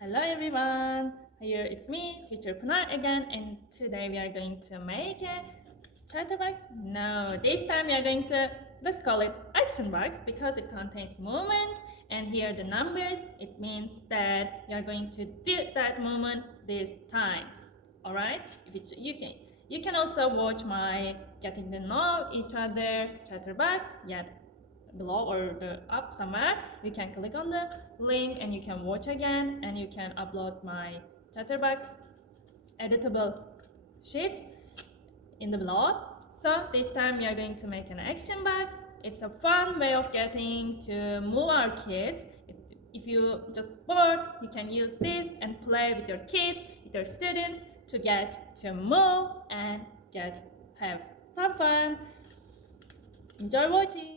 Hello everyone, here it's me, teacher Pinar again, and today we are going to make a chatterbox. No, this time we are going to, let's call it action box because it contains movements, and here the numbers. It means that you are going to do that movement these times. All right? You can also watch my getting to know each other chatterbox. Yeah, below or the up somewhere. You can click on the link and you can watch again, and you can upload my chatterbox editable sheets in the below. So this time we are going to make an action box. It's a fun way of getting to move our kids. If you just bored, you can use this and play with your kids, with your students to get to move and have some fun. Enjoy watching.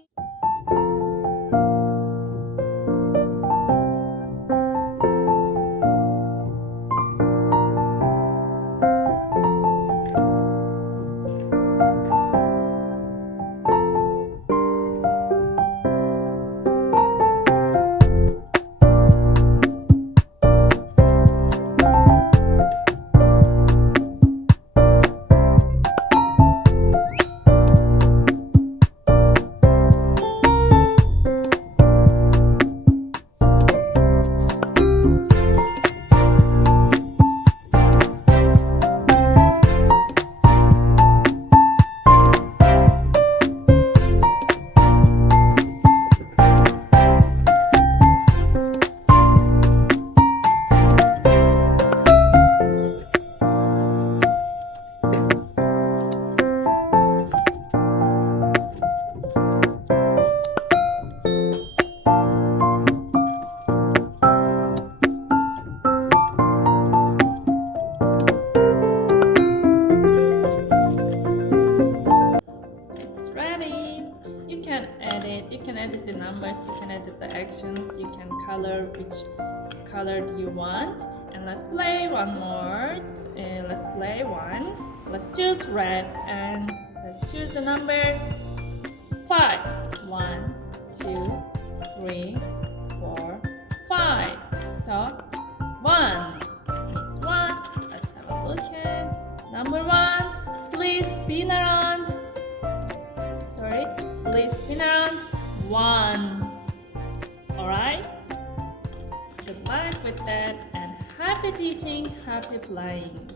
You can edit the numbers, you can edit the actions, you can color which color do you want. And let's play one more. Let's play once. Let's choose red and let's choose the number 5. 1, 2, 3, 4, 5. So 1 means 1. Let's have a look at number 1. Please spin around. Please spin around once. Alright? Good luck with that and happy teaching, happy playing.